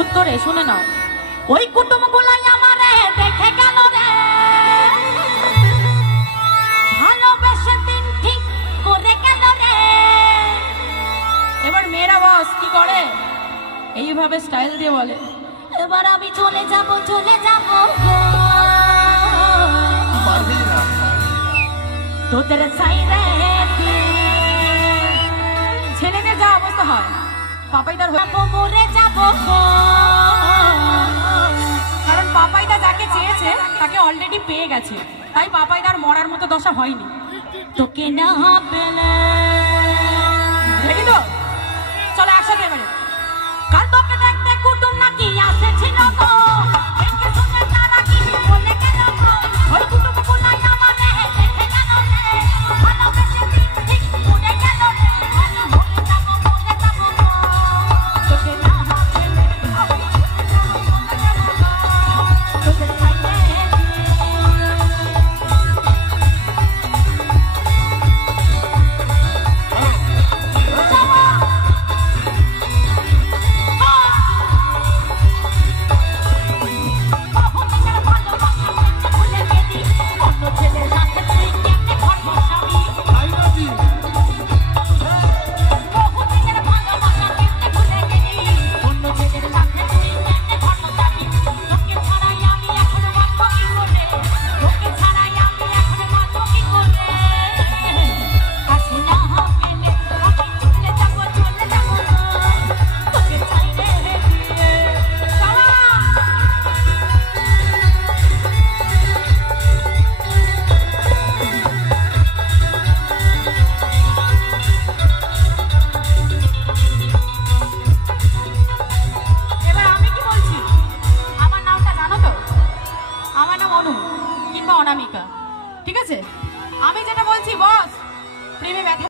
উত্তরে শুনে নাও। ওই কুটুম গুলাই আমারে দেখে গেল রে, ভালোবেসে দিন ঠিক করে গেল রে। এবার মেয়েরা বস কি করে, এইভাবে স্টাইল দিয়ে বলে, এবার আমি চলে যাব চলে যাব তোদের সাইরে। ছেলেদের যা অবস্থা হয়, পাপাইদার মরে যাব, কারণ পাপাইদা যাকে চেয়েছে তাকে অলরেডি পেয়ে গেছে, তাই পাপাইদার মরার মতো দশা হয়নি। তোকে না পেলে দেখি তো, চলো একসাথে এবারে। কাল তোকে দেখতে কুটুম নাকি আসেছিল তো, দেখে শুনে তারা কি বলে গেল তো, ওই কুটুম গুলাই আমারে দেখে গেল রে, ভালোবেসে ঠিক করে গেল রে, মরে যাব মরে যাব তোকে না পেলে, তোকে চাইলে প্রেমে ব্যথা